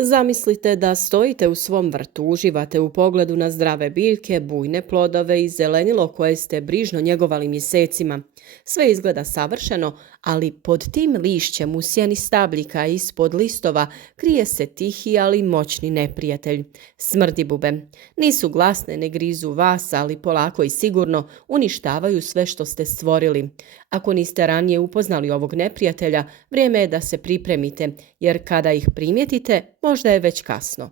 Zamislite da stojite u svom vrtu, uživate u pogledu na zdrave biljke, bujne plodove i zelenilo koje ste brižno njegovali mjesecima. Sve izgleda savršeno, ali pod tim lišćem u sjeni stabljika ispod listova krije se tihi ali moćni neprijatelj. Smrdibube. Nisu glasne, ne grizu vas, ali polako i sigurno uništavaju sve što ste stvorili. Ako niste ranije upoznali ovog neprijatelja, vrijeme je da se pripremite, jer kada ih primijetite, možda je već kasno.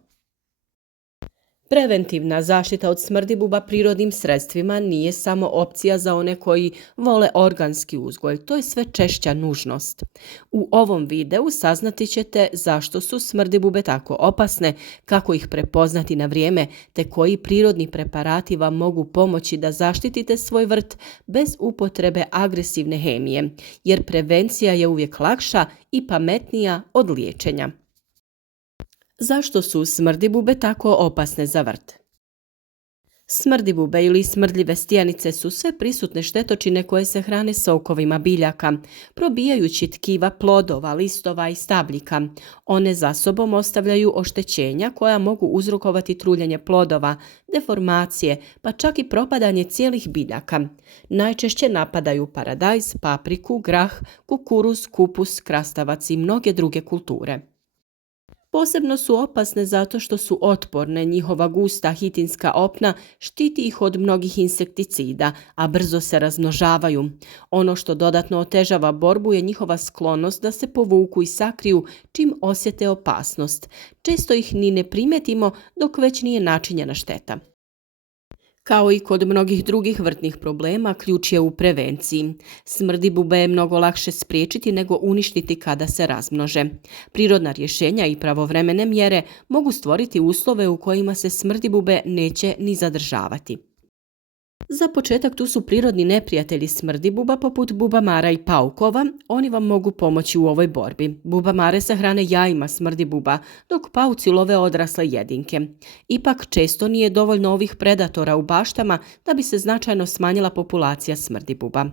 Preventivna zaštita od smrdibuba prirodnim sredstvima nije samo opcija za one koji vole organski uzgoj, to je sve češća nužnost. U ovom videu saznati ćete zašto su smrdibube tako opasne, kako ih prepoznati na vrijeme, te koji prirodni preparati vam mogu pomoći da zaštitite svoj vrt bez upotrebe agresivne hemije, jer prevencija je uvijek lakša i pametnija od liječenja. Zašto su smrdibube tako opasne za vrt? Smrdibube ili smrdljive stjenice su sve prisutne štetočine koje se hrane sokovima biljaka, probijajući tkiva plodova, listova i stabljika. One za sobom ostavljaju oštećenja koja mogu uzrokovati truljenje plodova, deformacije, pa čak i propadanje cijelih biljaka. Najčešće napadaju paradajz, papriku, grah, kukuruz, kupus, krastavac i mnoge druge kulture. Posebno su opasne zato što su otporne, njihova gusta hitinska opna štiti ih od mnogih insekticida, a brzo se razmnožavaju. Ono što dodatno otežava borbu je njihova sklonost da se povuku i sakriju čim osjete opasnost. Često ih ni ne primetimo dok već nije načinjena šteta. Kao i kod mnogih drugih vrtnih problema, ključ je u prevenciji. Smrdibube je mnogo lakše spriječiti nego uništiti kada se razmnože. Prirodna rješenja i pravovremene mjere mogu stvoriti uslove u kojima se smrdibube neće ni zadržavati. Za početak tu su prirodni neprijatelji smrdibuba poput bubamara i paukova, oni vam mogu pomoći u ovoj borbi. Bubamare se hrane jajima smrdibuba, dok pauci love odrasle jedinke. Ipak često nije dovoljno ovih predatora u baštama da bi se značajno smanjila populacija smrdibuba.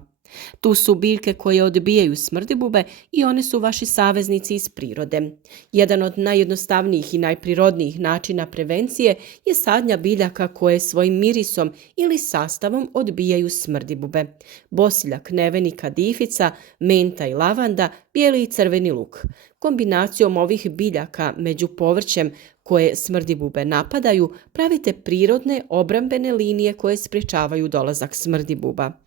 Tu su biljke koje odbijaju smrdibube i one su vaši saveznici iz prirode. Jedan od najjednostavnijih i najprirodnijih načina prevencije je sadnja biljaka koje svojim mirisom ili sastavom odbijaju smrdibube. Bosiljak, nevenika, difica, menta i lavanda, bijeli i crveni luk. Kombinacijom ovih biljaka među povrćem koje smrdibube napadaju, pravite prirodne obrambene linije koje sprječavaju dolazak smrdibuba.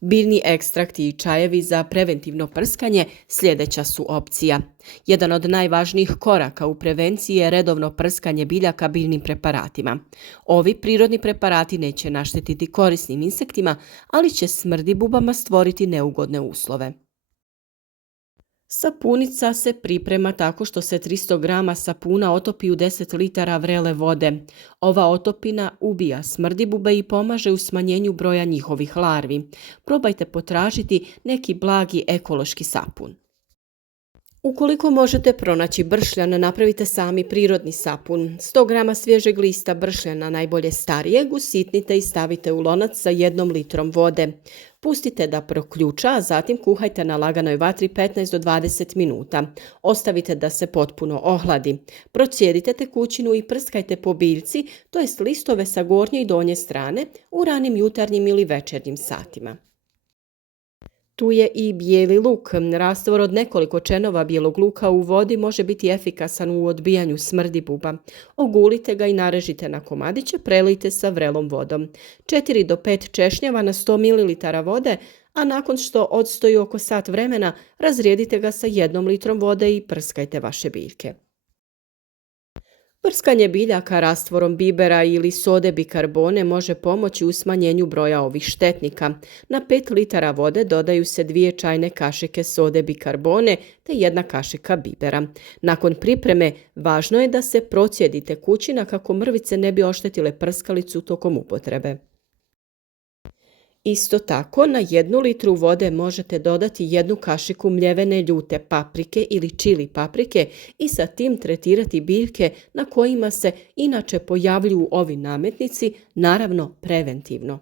Biljni ekstrakti i čajevi za preventivno prskanje sljedeća su opcija. Jedan od najvažnijih koraka u prevenciji je redovno prskanje biljaka biljnim preparatima. Ovi prirodni preparati neće naštetiti korisnim insektima, ali će smrdibubama stvoriti neugodne uslove. Sapunica se priprema tako što se 300 grama sapuna otopi u 10 litara vrele vode. Ova otopina ubija smrdibube i pomaže u smanjenju broja njihovih larvi. Probajte potražiti neki blagi ekološki sapun. Ukoliko možete pronaći bršljan, napravite sami prirodni sapun. 100 grama svježeg lista bršljana, najbolje starijeg, usitnite i stavite u lonac sa 1 litrom vode. Pustite da proključa, a zatim kuhajte na laganoj vatri 15 do 20 minuta. Ostavite da se potpuno ohladi. Procijedite tekućinu i prskajte po biljci, to jest listove sa gornje i donje strane, u ranim jutarnjim ili večernjim satima. Tu je i bijeli luk. Rastvor od nekoliko čenova bijelog luka u vodi može biti efikasan u odbijanju smrdibuba. Ogulite ga i narežite na komadiće, prelijte sa vrelom vodom. 4 do 5 češnjeva na 100 ml vode, a nakon što odstoji oko sat vremena, razrijedite ga sa 1 litrom vode i prskajte vaše biljke. Prskanje biljaka rastvorom bibera ili sode bikarbone može pomoći u smanjenju broja ovih štetnika. Na 5 litara vode dodaju se 2 čajne kašike sode bikarbone te 1 kašika bibera. Nakon pripreme važno je da se procijedi tekućina kako mrvice ne bi oštetile prskalicu tokom upotrebe. Isto tako, na 1 litru vode možete dodati 1 kašiku mljevene ljute paprike ili čili paprike i sa tim tretirati biljke na kojima se inače pojavljuju ovi nametnici, naravno preventivno.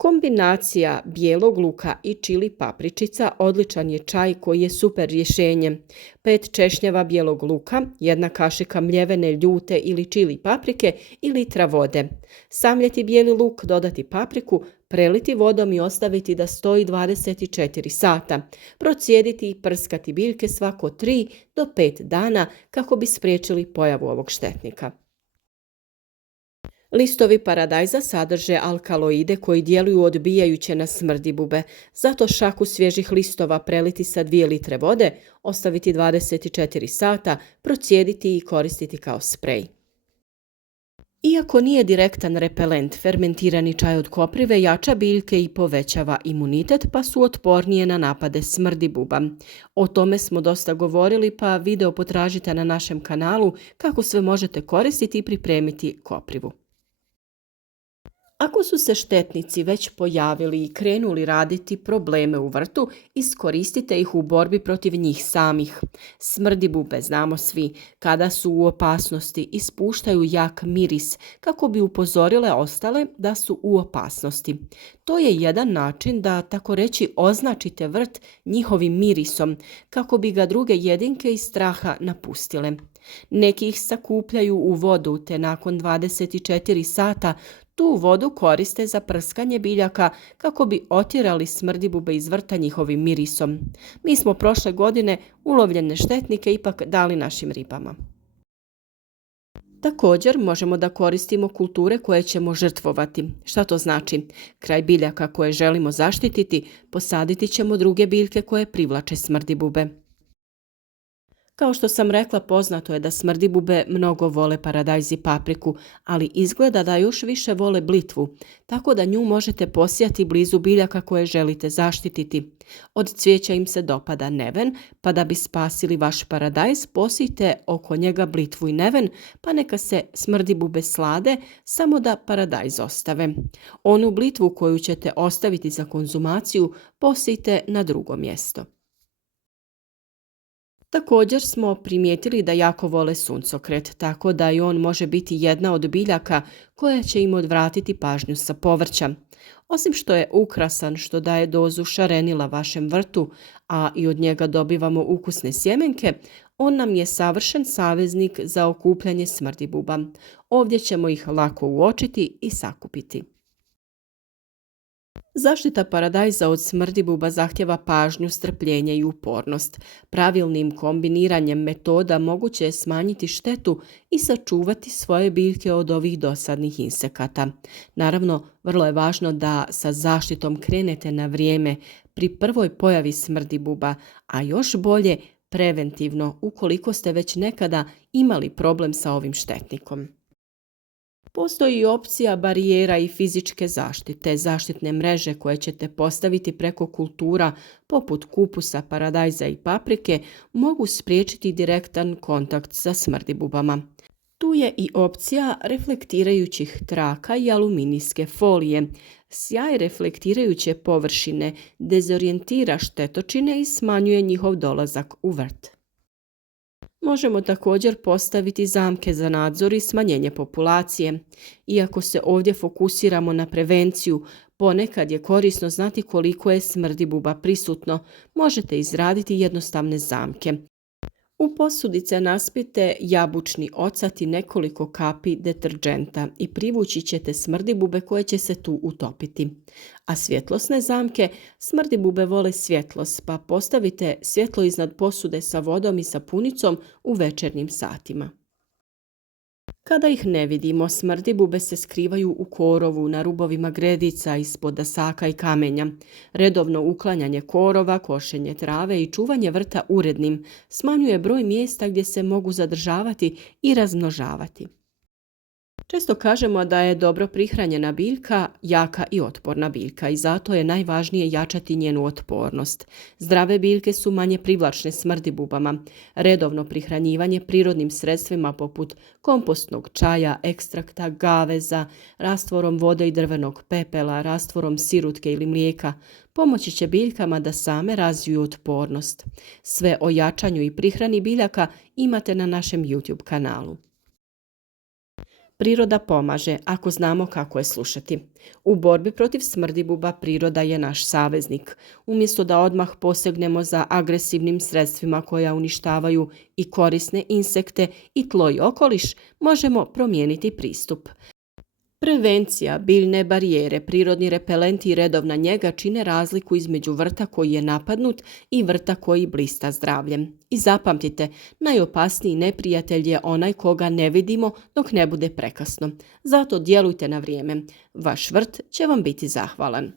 Kombinacija bijelog luka i čili papričica odličan je čaj koji je super rješenje. 5 češnjeva bijelog luka, 1 kašika mljevene ljute ili čili paprike i litra vode. Samljeti bijeli luk, dodati papriku, preliti vodom i ostaviti da stoji 24 sata. Procijediti i prskati biljke svako 3 do 5 dana kako bi spriječili pojavu ovog štetnika. Listovi paradajza sadrže alkaloide koji djeluju odbijajuće na smrdibube, zato šaku svježih listova preliti sa 2 litre vode, ostaviti 24 sata, procijediti i koristiti kao sprej. Iako nije direktan repelent, fermentirani čaj od koprive jača biljke i povećava imunitet, pa su otpornije na napade smrdibuba. O tome smo dosta govorili, pa video potražite na našem kanalu kako sve možete koristiti i pripremiti koprivu. Ako su se štetnici već pojavili i krenuli raditi probleme u vrtu, iskoristite ih u borbi protiv njih samih. Smrdibube, znamo svi, kada su u opasnosti ispuštaju jak miris kako bi upozorile ostale da su u opasnosti. To je jedan način da, tako reći, označite vrt njihovim mirisom kako bi ga druge jedinke iz straha napustile. Neki ih sakupljaju u vodu te nakon 24 sata tu vodu koriste za prskanje biljaka kako bi otjerali smrdibube iz vrta njihovim mirisom. Mi smo prošle godine ulovljene štetnike ipak dali našim ribama. Također možemo da koristimo kulture koje ćemo žrtvovati. Šta to znači? Kraj biljaka koje želimo zaštititi, posaditi ćemo druge biljke koje privlače smrdibube. Kao što sam rekla, poznato je da smrdibube mnogo vole paradajz i papriku, ali izgleda da još više vole blitvu, tako da nju možete posijati blizu biljaka koje želite zaštititi. Od cvijeća im se dopada neven, pa da bi spasili vaš paradajz, posijte oko njega blitvu i neven, pa neka se smrdibube slade, samo da paradajz ostave. Onu blitvu koju ćete ostaviti za konzumaciju, posijte na drugo mjesto. Također smo primijetili da jako vole suncokret, tako da i on može biti jedna od biljaka koja će im odvratiti pažnju sa povrća. Osim što je ukrasan, što daje dozu šarenila vašem vrtu, a i od njega dobivamo ukusne sjemenke, on nam je savršen saveznik za okupljanje smrdibuba. Ovdje ćemo ih lako uočiti i sakupiti. Zaštita paradajza od smrdibuba zahtjeva pažnju, strpljenje i upornost. Pravilnim kombiniranjem metoda moguće je smanjiti štetu i sačuvati svoje biljke od ovih dosadnih insekata. Naravno, vrlo je važno da sa zaštitom krenete na vrijeme pri prvoj pojavi smrdibuba, a još bolje preventivno ukoliko ste već nekada imali problem sa ovim štetnikom. Postoji i opcija barijera i fizičke zaštite, zaštitne mreže koje ćete postaviti preko kultura poput kupusa, paradajza i paprike mogu spriječiti direktan kontakt sa smrdibubama. Tu je i opcija reflektirajućih traka i aluminijske folije. Sjaj reflektirajuće površine dezorijentira štetočine i smanjuje njihov dolazak u vrt. Možemo također postaviti zamke za nadzor i smanjenje populacije. Iako se ovdje fokusiramo na prevenciju, ponekad je korisno znati koliko je smrdibuba prisutno. Možete izraditi jednostavne zamke. U posudice naspite jabučni ocat i nekoliko kapi deterdženta i privući ćete smrdibube koje će se tu utopiti. A svjetlosne zamke, smrdibube vole svjetlost, pa postavite svjetlo iznad posude sa vodom i sapunicom u večernjim satima. Kada ih ne vidimo, smrdibube se skrivaju u korovu, na rubovima gredica, ispod dasaka i kamenja. Redovno uklanjanje korova, košenje trave i čuvanje vrta urednim smanjuje broj mjesta gdje se mogu zadržavati i razmnožavati. Često kažemo da je dobro prihranjena biljka jaka i otporna biljka i zato je najvažnije jačati njenu otpornost. Zdrave biljke su manje privlačne smrdibubama. Redovno prihranjivanje prirodnim sredstvima poput kompostnog čaja, ekstrakta, gaveza, rastvorom vode i drvenog pepela, rastvorom sirutke ili mlijeka pomoći će biljkama da same razviju otpornost. Sve o jačanju i prihrani biljaka imate na našem YouTube kanalu. Priroda pomaže ako znamo kako je slušati. U borbi protiv smrdibuba priroda je naš saveznik. Umjesto da odmah posegnemo za agresivnim sredstvima koja uništavaju i korisne insekte i tlo i okoliš, možemo promijeniti pristup. Prevencija, biljne barijere, prirodni repelenti i redovna njega čine razliku između vrta koji je napadnut i vrta koji blista zdravljem. I zapamtite, najopasniji neprijatelj je onaj koga ne vidimo dok ne bude prekasno. Zato djelujte na vrijeme. Vaš vrt će vam biti zahvalan.